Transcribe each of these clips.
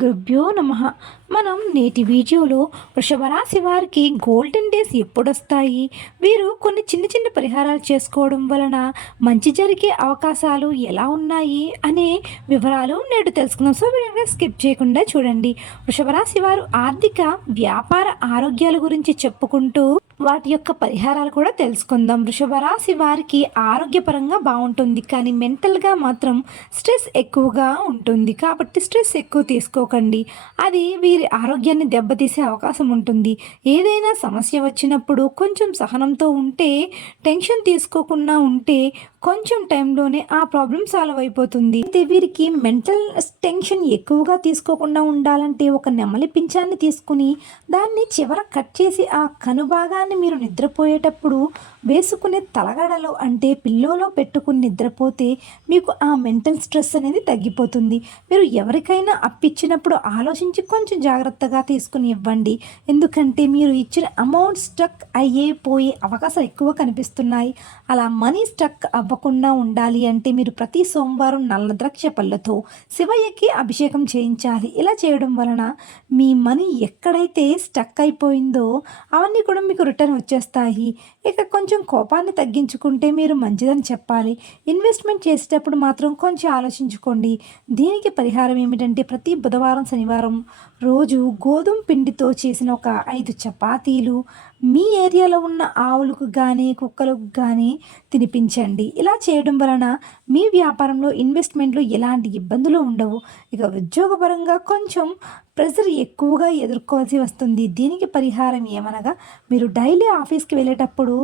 గురుభ్యో నమ. మనం నేటి వీడియోలో వృషభరాశి వారికి గోల్డెన్ డేస్ ఎప్పుడొస్తాయి? వీరు కొన్ని చిన్న చిన్న పరిహారాలు చేసుకోవడం వలన మంచి జరిగే అవకాశాలు ఎలా ఉన్నాయి? అనే వివరాలు నేడు తెలుసుకుందాం. సో వీడియో స్కిప్ చేయకుండా చూడండి. వృషభరాశి వారు ఆర్థిక వ్యాపార ఆరోగ్యాల గురించి చెప్పుకుంటూ వాటి యొక్క పరిహారాలు కూడా తెలుసుకుందాం. వృషభ రాశి వారికి ఆరోగ్యపరంగా బాగుంటుంది. కానీ మెంటల్గా మాత్రం స్ట్రెస్ ఎక్కువగా ఉంటుంది. కాబట్టి స్ట్రెస్ ఎక్కువ తీసుకోకండి. అది వీరి ఆరోగ్యాన్ని దెబ్బతీసే అవకాశం ఉంటుంది. ఏదైనా సమస్య వచ్చినప్పుడు కొంచెం సహనంతో ఉంటే టెన్షన్ తీసుకోకుండా ఉంటే కొంచెం టైంలోనే ఆ ప్రాబ్లం సాల్వ్ అయిపోతుంది. అయితే వీరికి మెంటల్ టెన్షన్ ఎక్కువగా తీసుకోకుండా ఉండాలంటే ఒక నెమలి పింఛాన్ని తీసుకుని దాన్ని చివర కట్ చేసి ఆ కనుభాగాన్ని మీరు నిద్రపోయేటప్పుడు వేసుకునే తలగడలో అంటే పిల్లోలో పెట్టుకుని నిద్రపోతే మీకు ఆ మెంటల్ స్ట్రెస్ అనేది తగ్గిపోతుంది. మీరు ఎవరికైనా అప్పిచ్చినప్పుడు ఆలోచించి కొంచెం జాగ్రత్తగా తీసుకుని ఇవ్వండి. ఎందుకంటే మీరు ఇచ్చిన అమౌంట్ స్టక్ అయ్యే పోయే అవకాశాలు ఎక్కువ కనిపిస్తున్నాయి. అలా మనీ స్టక్ అవ్వకుండా ఉండాలి అంటే మీరు ప్రతి సోమవారం నల్ల ద్రాక్ష పళ్ళతో శివయ్యకి అభిషేకం చేయించాలి. ఇలా చేయడం వలన మీ మనీ ఎక్కడైతే స్టక్ అయిపోయిందో అవన్నీ కూడా మీకు రిటర్న్ వచ్చేస్తాయి. ఇక కొంచెం కోపాన్ని తగ్గించుకుంటే మీరు మంచిదని చెప్పాలి. ఇన్వెస్ట్మెంట్ చేసేటప్పుడు మాత్రం కొంచెం ఆలోచించుకోండి. దీనికి పరిహారం ఏమిటంటే ప్రతి బుధవారం శనివారం రోజు గోధుమ పిండితో చేసిన ఒక ఐదు చపాతీలు మీ ఏరియాలో ఉన్న ఆవులకు కానీ కుక్కలకు కానీ తినిపించండి. ఇలా చేయడం వలన మీ వ్యాపారంలో ఇన్వెస్ట్మెంట్లు ఎలాంటి ఇబ్బందులు ఉండవు. ఇక ఉద్యోగపరంగా కొంచెం ప్రెజర్ ఎక్కువగా ఎదుర్కోవాల్సి వస్తుంది. దీనికి పరిహారం ఏమనగా మీరు డైలీ ఆఫీస్కి వెళ్ళేటప్పుడు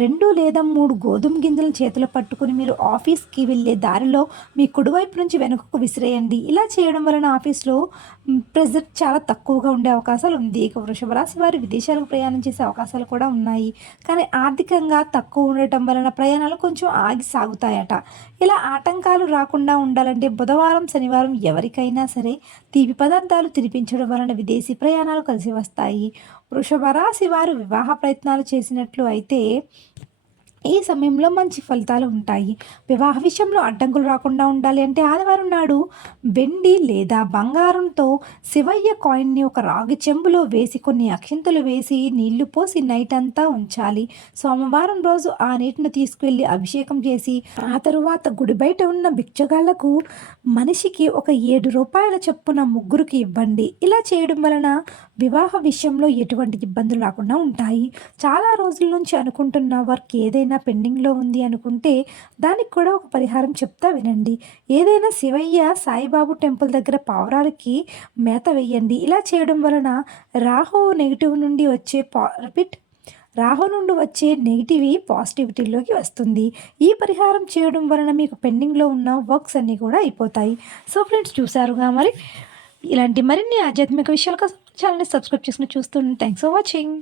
రెండు లేదా మూడు గోధుమ గింజలు చేతిలో పట్టుకుని మీరు ఆఫీస్కి వెళ్ళే దారిలో మీ కుడివైపు నుంచి వెనుకకు విసిరేయండి. ఇలా చేయడం వలన ఆఫీస్లో ప్రెజర్ చాలా తక్కువగా ఉండే అవకాశాలు ఉంది. ఇక వృషభ రాశి వారి విదేశాలకు ప్రయాణం చేసే అవకాశాలు కూడా ఉన్నాయి. కానీ ఆర్థికంగా తక్కువ ఉండటం వలన ప్రయాణాలు కొంచెం ఆగి సాగుతాయట. ఇలా ఆటంకాలు రాకుండా ఉండాలంటే బుధవారం శనివారం ఎవరికైనా సరే తీపి పదార్థాలు తిరిగి వినిపించడం వలన విదేశీ ప్రయాణాలు కలిసి వస్తాయి. వృషభ రాశి వారు వివాహ ప్రయత్నాలు చేసినట్లు అయితే ఈ సమయంలో మంచి ఫలితాలు ఉంటాయి? వివాహ విషయంలో అడ్డంకులు రాకుండా ఉండాలి అంటే ఆదివారం నాడు వెండి లేదా బంగారంతో శివయ్య కాయిన్ని ఒక రాగి చెంబులో వేసి కొన్ని అక్షింతలు వేసి నీళ్ళు పోసి నైట్ అంతా ఉంచాలి. సోమవారం రోజు ఆ నీటిని తీసుకువెళ్ళి అభిషేకం చేసి ఆ తరువాత గుడి బయట ఉన్న భిక్షగాళ్ళకు మనిషికి ఒక ఏడు రూపాయల చొప్పున ముగ్గురికి ఇవ్వండి. ఇలా చేయడం వలన వివాహ విషయంలో ఎటువంటి ఇబ్బందులు రాకుండా ఉంటాయి. చాలా రోజుల నుంచి అనుకుంటున్న వర్క్ ఏదైనా ఏదైనా పెండింగ్లో ఉంది అనుకుంటే దానికి కూడా ఒక పరిహారం చెప్తా వినండి. ఏదైనా శివయ్య సాయిబాబు టెంపుల్ దగ్గర పావురాలకి మేత వేయండి ఇలా చేయడం వలన రాహు నెగిటివ్ నుండి వచ్చే పా రిపీట్ రాహు నుండి వచ్చే నెగిటివ్ పాజిటివిటీలోకి వస్తుంది. ఈ పరిహారం చేయడం వలన మీకు పెండింగ్లో ఉన్న వర్క్స్ అన్నీ కూడా అయిపోతాయి. సో ఫ్రెండ్స్ చూసారుగా మరి? ఇలాంటి మరిన్ని ఆధ్యాత్మిక విషయాల కోసం ఛానల్ని సబ్స్క్రైబ్ చేసుకుని చూస్తుండే థ్యాంక్స్ ఫర్ వాచింగ్